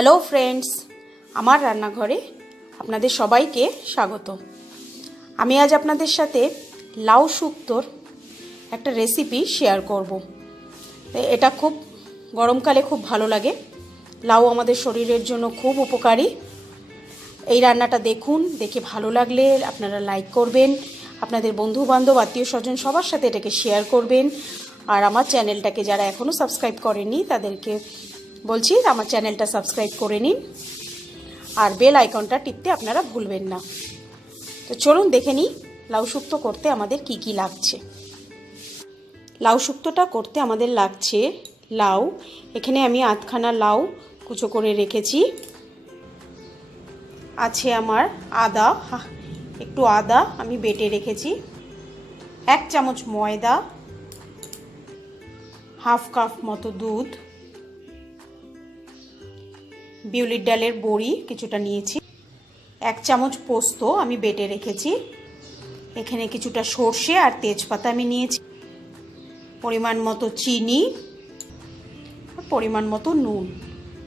Hello friends, আমার রান্নাঘরে আপনাদের সবাইকে স্বাগত। আমি আজ আপনাদের সাথে লাউ শুক্তোর একটা রেসিপি শেয়ার করব। এটা খুব গরমকালে খুব ভালো লাগে। লাউ আমাদের শরীরের জন্য খুব উপকারী। এই রান্নাটা দেখুন, দেখে ভালো লাগলে আপনারা লাইক করবেন, আপনাদের বন্ধুবান্ধব আত্মীয় স্বজন সবার সাথে এটাকে শেয়ার করবেন। আর আমার চ্যানেলটাকে যারা এখনও সাবস্ক্রাইব করেননি তাদেরকে বলছি আমার চ্যানেলটা সাবস্ক্রাইব করে নিন, আর বেল আইকনটা টিপতে আপনারা ভুলবেন না। তো চলুন দেখে নিই লাউ শুক্তো করতে আমাদের কি কি লাগছে। লাউ শুক্তোটা করতে আমাদের লাগছে লাউ। এখানে আমি আধখানা লাউ কুচো করে রেখেছি। আছে আমার আদা, একটু আদা আমি বেটে রেখেছি। 1 চামচ ময়দা, হাফ কাপ মতো দুধ, বিউলির ডালের বড়ি কিছুটা নিয়েছি, 1 চামচ পোস্ত আমি বেটে রেখেছি। এখানে কিছুটা সর্ষে আর তেজপাতা আমি নিয়েছি, পরিমাণ মতো চিনি, পরিমাণ মতো নুন।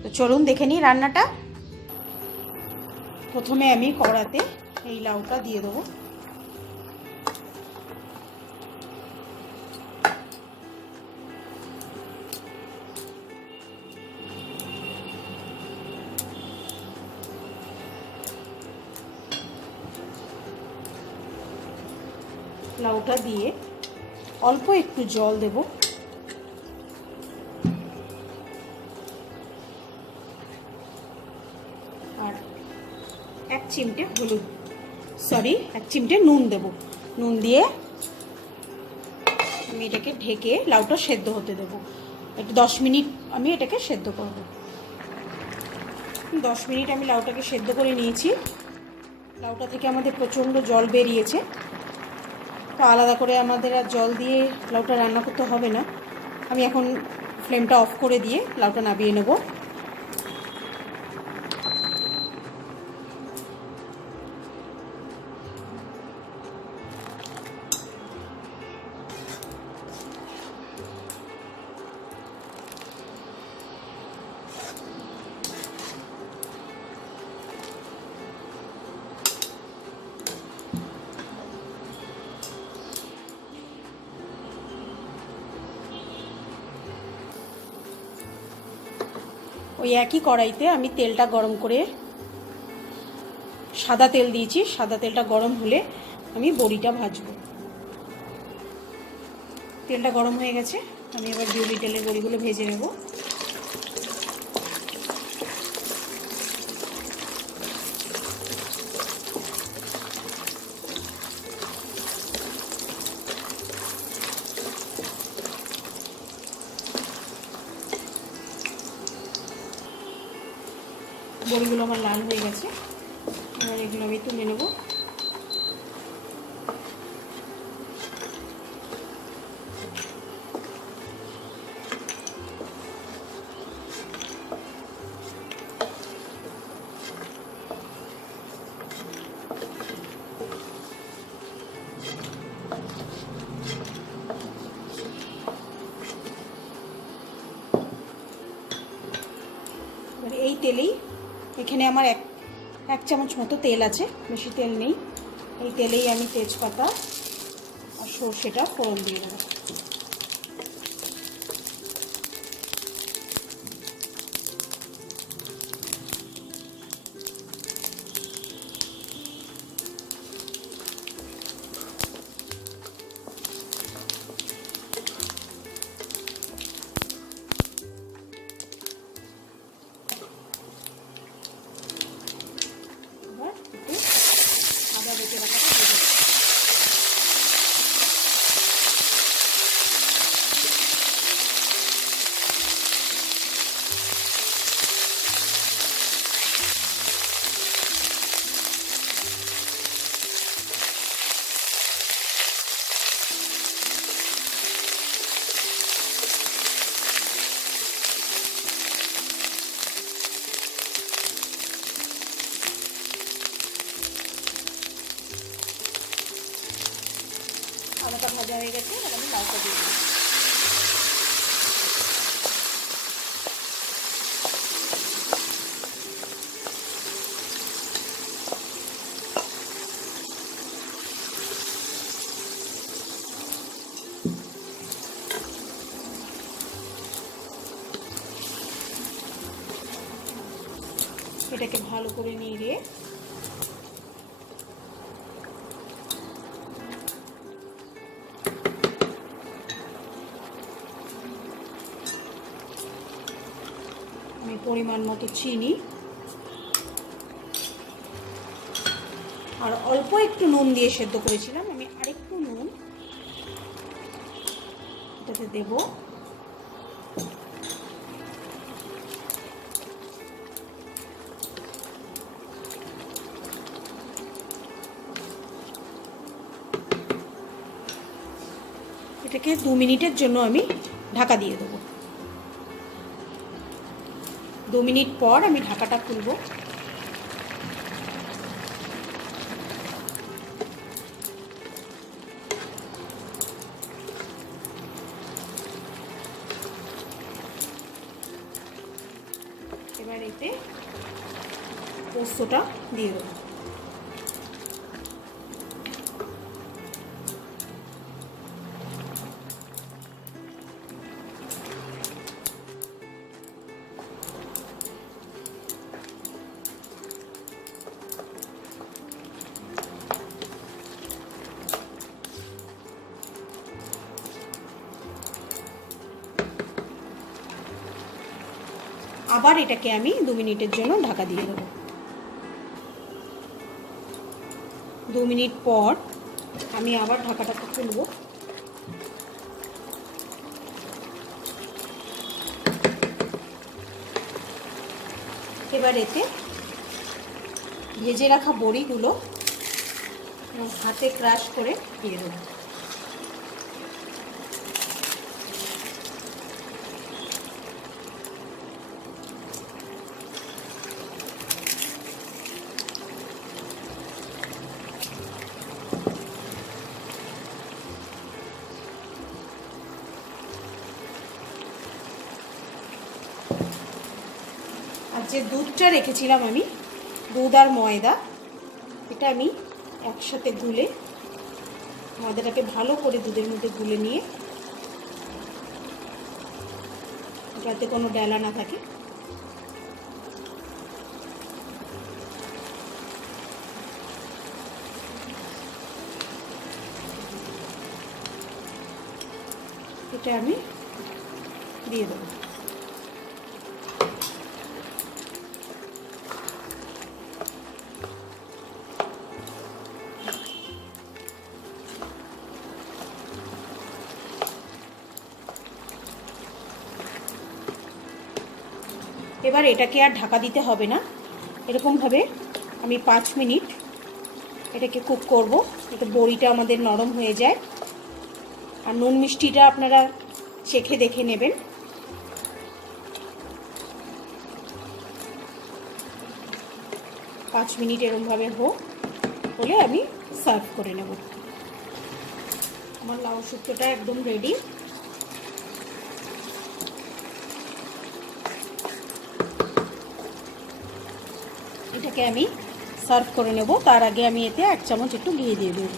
তো চলুন দেখে নিই রান্নাটা। প্রথমে আমি কড়াতে এই লাউটা দিয়ে দেবো। লাউটা দিয়ে অল্প একটু জল দেব। আর 1 চিমটে এক চিমটে নুন দেব। নুন দিয়ে আমি এটাকে ঢেকে লাউটা সেদ্ধ হতে দেব। একটু 10 মিনিট আমি এটাকে সেদ্ধ করব। 10 মিনিট আমি লাউটাকে সেদ্ধ করে নিয়েছি। লাউটা থেকে আমাদের প্রচণ্ড জল বেরিয়েছে, তো আলাদা করে আমাদের আর জল দিয়ে লাউটা রান্না করতে হবে না। আমি এখন ফ্লেমটা অফ করে দিয়ে লাউটা নামিয়ে নেব। ওই একই কড়াইতে আমি তেলটা গরম করে সাদা তেল দিয়েছি। সাদা তেলটা গরম হলে আমি বড়িটা ভাজবো। তেলটা গরম হয়ে গেছে, আমি এবার বিউলি ডালের বড়িগুলো ভেজে নেব। বড়িগুলো আমার লাল হয়ে গেছে, এবার এগুলো আমি তুলে নেব। এবার এই তেলেই, এখানে আমার এক চামচ মতো তেল আছে, বেশি তেল নেই। এই তেলেই আমি তেজপাতা আর সর্ষেটা ফোড়ন দিয়ে দেবো। আদা বেটে রাখাটা দিয়ে দেবো। আদাটা ভাজা হয়ে গেছে, এবার আমি লাউটা দিয়ে দিই। এটাকে ভালো করে নেড়ে আমি পরিমাণ মতো চিনি আর অল্প একটু নুন দিয়ে সেদ্ধ করেছিলাম, আমি আরেকটু নুন এটাতে দেব। এটাকে 2 মিনিটের জন্য আমি ঢাকা দিয়ে দেবো। 2 মিনিট পর আমি ঢাকাটা খুলব। এবার এতে পোস্তটা দিয়ে দেবো। আবার এটাকে আমি 2 মিনিটের জন্য ঢাকা দিয়ে দেবো। 2 মিনিট পর আমি আবার ঢাকাটাকে খুলব। এবার এতে ভেজে রাখা বড়িগুলো হাতে ক্রাশ করে দিয়ে দেবো। আর যে দুধটা রেখেছিলাম আমি, দুধ আর ময়দা, এটা আমি একসাথে গুলে, ময়দাটাকে ভালো করে দুধের মধ্যে গুলে নিয়ে, যাতে কোনো ডেলা না থাকে, এটা আমি দিয়ে দেবো। এবার এটাকে আর ঢাকা দিতে হবে না, এরকমভাবে আমি 5 মিনিট এটাকে কুক করব, যাতে বড়িটা আমাদের নরম হয়ে যায়। আর নুন মিষ্টিটা আপনারা চেখে দেখে নেবেন। পাঁচ মিনিট এরকমভাবে হলে আমি সার্ভ করে নেব। আমার লাউ শুক্তোটা একদম রেডি। এটাকে আমি সার্ভ করে নেব। তার আগে আমি এতে 1 চামচ একটু ঘি দিয়ে দেব।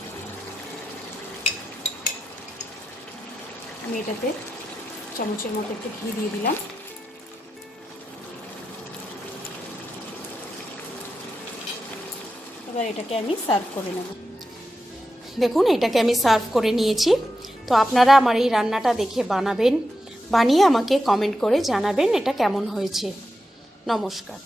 আমি এটাতে চামচের মতো একটু ঘি দিয়ে দিলাম। এবার এটাকে আমি সার্ভ করে নেব। দেখুন, এটাকে আমি সার্ভ করে নিয়েছি। তো আপনারা আমার এই রান্নাটা দেখে বানিয়ে আমাকে কমেন্ট করে জানাবেন এটা কেমন হয়েছে। নমস্কার।